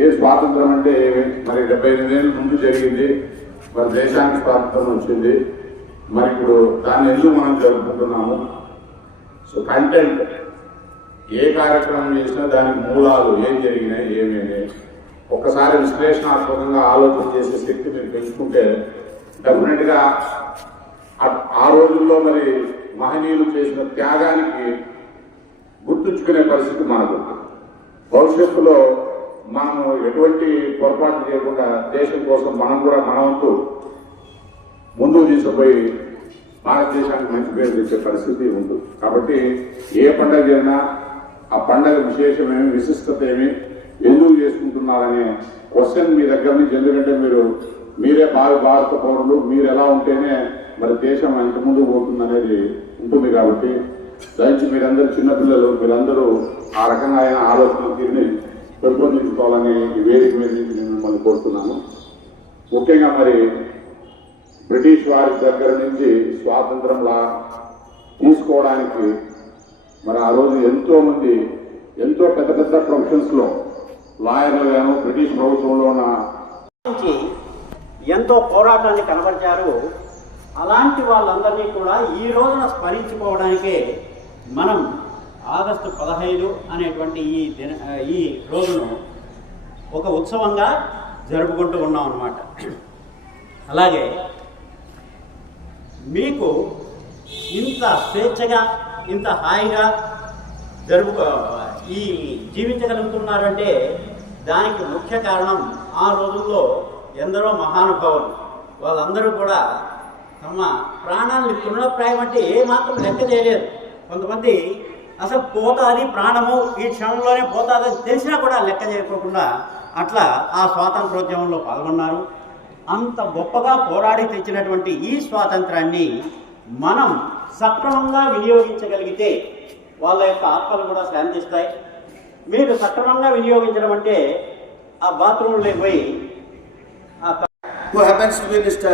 ఏ స్వాతంత్రం అంటే ఏమి? మరి డెబ్బై ఎనిమిదేళ్ళ ముందు జరిగింది. మరి దేశానికి స్వాతంత్రం వచ్చింది. మరి ఇప్పుడు దాన్ని ఎందుకు మనం జరుపుకుంటున్నాము? సో కంటెంట్ ఏ కార్యక్రమం చేసినా దానికి మూలాలు ఏం జరిగినాయి ఏమేమి ఒక్కసారి విశ్లేషణాత్మకంగా ఆలోచన చేసే శక్తి మీరు పెంచుకుంటే డెఫినెట్గా ఆ- ఆ రోజుల్లో మరి మహనీయులు చేసిన త్యాగానికి గుర్తుంచుకునే పరిస్థితి మనకు భవిష్యత్తులో మనము ఎటువంటి పొరపాటు చేయకుండా దేశం కోసం మనం కూడా మన వంతు ముందుకు తీసుకుపోయి భారతదేశానికి మంచి పేరు తెచ్చే పరిస్థితి ఉంది. కాబట్టి ఏ పండగ అయినా ఆ పండగ విశేషమేమి విశిష్టత ఏమి ఎందుకు చేసుకుంటున్నారనే క్వశ్చన్ మీ దగ్గర నుంచి ఎందుకంటే మీరు మీరే భావి భారత పౌరులు మీరు ఎలా ఉంటేనే మరి దేశం ఎంత ముందుకు పోతుంది అనేది ఉంటుంది కాబట్టి దయచి మీరందరూ చిన్నపిల్లలు మీరందరూ ఆ రకంగా ఆయన ఆలోచన తీరుని పెంపొందించుకోవాలని ఈ వేదిక మీద నుంచి నేను మిమ్మల్ని కోరుతున్నాను. ముఖ్యంగా మరి బ్రిటిష్ వారి దగ్గర నుంచి స్వాతంత్రంలా తీసుకోవడానికి మరి ఆ రోజు ఎంతోమంది ఎంతో పెద్ద పెద్ద ప్రొఫెషన్స్లో లాయర్లు గాను బ్రిటిష్ ప్రభుత్వంలో ఉన్న ఎంతో పోరాటాన్ని కనబరిచారు. అలాంటి వాళ్ళందరినీ కూడా ఈ రోజున స్మరించుకోవడానికే మనం ఆగస్టు పదహైదు అనేటువంటి ఈ దిన ఈ రోజును ఒక ఉత్సవంగా జరుపుకుంటూ ఉన్నాం అన్నమాట. అలాగే మీకు ఇంత స్వేచ్ఛగా ఇంత హాయిగా జరుపుకో ఈ జీవించగలుగుతున్నారంటే దానికి ముఖ్య కారణం ఆ రోజుల్లో ఎందరో మహానుభావులు. వాళ్ళందరూ కూడా తమ ప్రాణాలను తృణప్రాయం అంటే ఏ మాత్రం లెక్క చేయలేదు కొంతమంది అసలు పోతాది ప్రాణము ఈ క్షణంలోనే పోతాదని తెలిసినా కూడా లెక్క చేయకోకుండా అట్లా ఆ స్వాతంత్రోద్యమంలో పాల్గొన్నారు అంత గొప్పగా పోరాడి తెచ్చినటువంటి ఈ స్వాతంత్రాన్ని మనం సక్రమంగా వినియోగించగలిగితే వాళ్ళ యొక్క ఆత్మలు కూడా శాంతిస్తాయి మీరు సక్రమంగా వినియోగించడం అంటే ఆ బాత్రూంలో పోయి ఆ who happens to be Mr.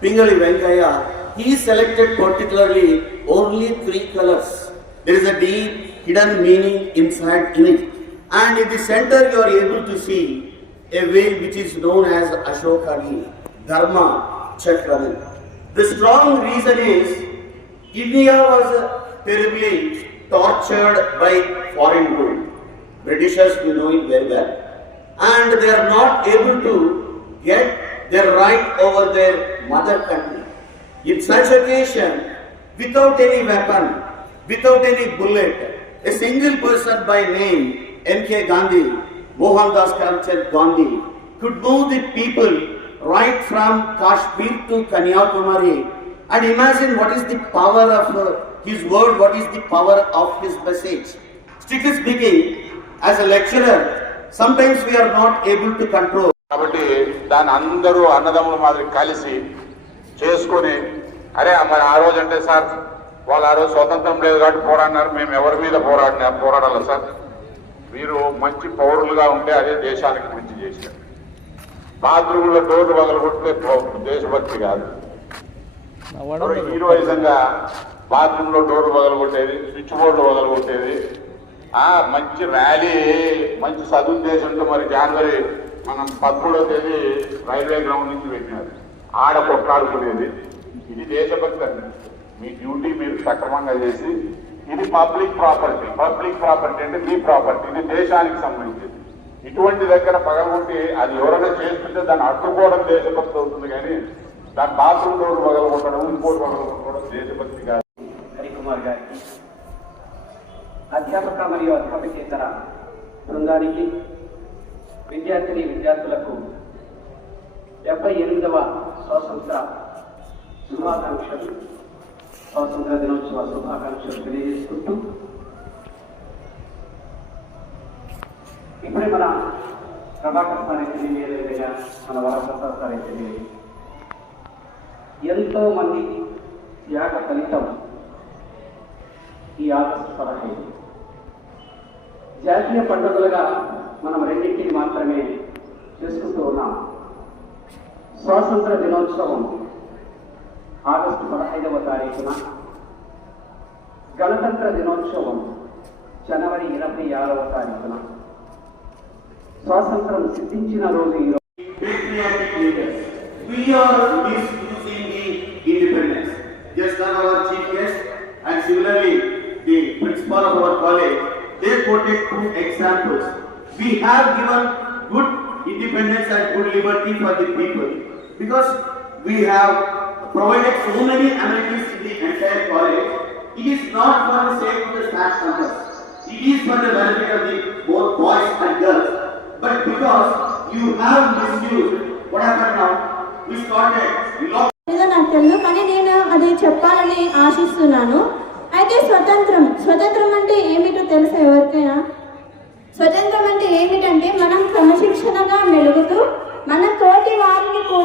Pingali Venkaya, he selected particularly only three colors. There is a deep hidden meaning inside in it. And in the center you are able to see a wheel which is known as Ashokani, Dharma Chakravin. The strong reason is India was terribly tortured by foreign rule. Britishers, we know it very well. And they are not able to get their right over their mother country. In such occasion, without any weapon, without any bullet, a single person by name M.K. Gandhi, Mohandas Karamchand Gandhi, could move the people right from Kashmir to Kanyakumari and imagine what is the power of his word, what is the power of his message. Strictly speaking, as a lecturer, sometimes we are not able to control. కాబట్టి దాన్ని అందరూ అన్నదమ్ముల మాదిరి కలిసి చేసుకొని అరే మరి ఆ రోజు అంటే సార్ వాళ్ళు ఆ రోజు స్వతంత్రం లేదు కాబట్టి పోరాడినారు. మేము ఎవరి మీద పోరాడినా? పోరాడాలి సార్? మీరు మంచి పౌరులుగా ఉంటే అదే దేశానికి మంచి చేశారు. బాత్రూంలో డోర్లు వదలగొట్టే దేశభక్తి కాదు. హీరోయిజంగా బాత్రూమ్లో డోర్లు వదలగొట్టేది స్విచ్ బోర్డు వదలగొట్టేది? ఆ మంచి ర్యాలీ మంచి సదుద్దేశంతో మరి జనవరి మనం పదమూడవ తేదీ రైల్వే గ్రౌండ్ నుంచి పెట్టినారు. ఆడ కొట్లాడుకునేది. ఇది దేశభక్తి అండి మీ డ్యూటీ మీరు సక్రమంగా చేసి ఇది పబ్లిక్ ప్రాపర్టీ. పబ్లిక్ ప్రాపర్టీ అంటే మీ ప్రాపర్టీ ఇది దేశానికి సంబంధించింది. ఇటువంటి దగ్గర పగలగొట్టి అది ఎవరైనా చేస్తుంటే దాన్ని అడ్డుకోవడం దేశభక్తి అవుతుంది కానీ దాని బాత్రూమ్ డోర్ పగలగొట్టడం ఇంకోటి పగలగొట్టడం దేశభక్తి కాదు. హరికుమార్ గారికి అధ్యాపక మరియు అధ్యాపకేతర బృందానికి విద్యార్థిని విద్యార్థులకు డెబ్బై ఎనిమిదవ స్వాతంత్ర శుభాకాంక్షలు. స్వాతంత్ర దినోత్సవ శుభాకాంక్షలు తెలియజేసుకుంటూ ఇప్పుడే మన ప్రభాకర్ సార్ అయితే మన వరప్రసాద్ సార్ అయితే తెలియదు ఎంతో మంది త్యాగ ఫలితం ఈ ఆగస్టు పదహైదు. జాతీయ పండుగలుగా మనం రెండింటిని మాత్రమే చేసుకుంటూ ఉన్నాం. స్వాతంత్ర దినోత్సవం ఆగస్టు పదహైదవ తారీఖున గణతంత్ర దినోత్సవం జనవరి ఇరవై ఆరవ తారీఖున స్వాతంత్రం సిద్ధించిన రోజు ఈ We are misusing the independence. Just now our chief guest and similarly the principal of our college, they quoted two examples. We have given good independence and good liberty for the people because we have provided so many amenities to the entire college. It is not for the sake of the staff numbers. It is for the benefit of the both boys and girls. But because you have misused, what happened now? We started, we lost నాకు తెలియదు కానీ నేను అది చెప్పాలని ఆశిస్తున్నాను అయితే స్వతంత్రం స్వతంత్రం అంటే ఏమిటో తెలుసా ఎవరికైనా స్వతంత్రం అంటే ఏమిటంటే మనం క్రమశిక్షణగా మెలుగుతూ మన తోటి వారి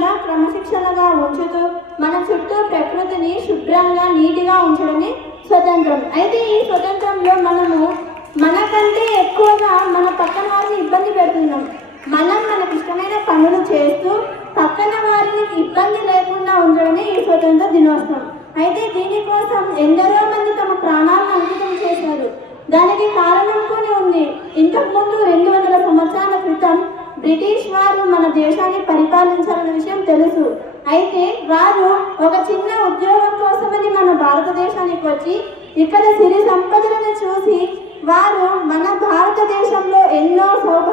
కూడా క్రమశిక్షణగా ఉంచుతూ మన చుట్టూ ప్రకృతిని శుభ్రంగా నీటిగా ఉంచడమే స్వతంత్రం. అయితే ఈ స్వతంత్రంలో మనము మనకంటే ఎక్కువగా మన పక్కన వారిని ఇబ్బంది పెడుతున్నాం. మనం మనకు ఇష్టమైన పనులు చేస్తూ పక్కన వారిని ఇబ్బంది లేకుండా ఉండడమే ఈ స్వతంత్ర దినోత్సవం. అయితే దీనికోసం ఎందరో మంది తమ ప్రాణాలను అంకితం చేశారు. దానికి కారణం కూడా ఉంది. ఇంతకుముందు రెండు వందల సంవత్సరాల క్రితం బ్రిటిష్ వారు మన దేశాన్ని పరిపాలించాలన్న విషయం తెలుసు. అయితే వారు ఒక చిన్న ఉద్యోగం కోసమని మన భారతదేశానికి వచ్చి ఇక్కడ సిరి సంపదలను చూసి వారు మన భారతదేశంలో ఎన్నో సౌభాగ్యాలు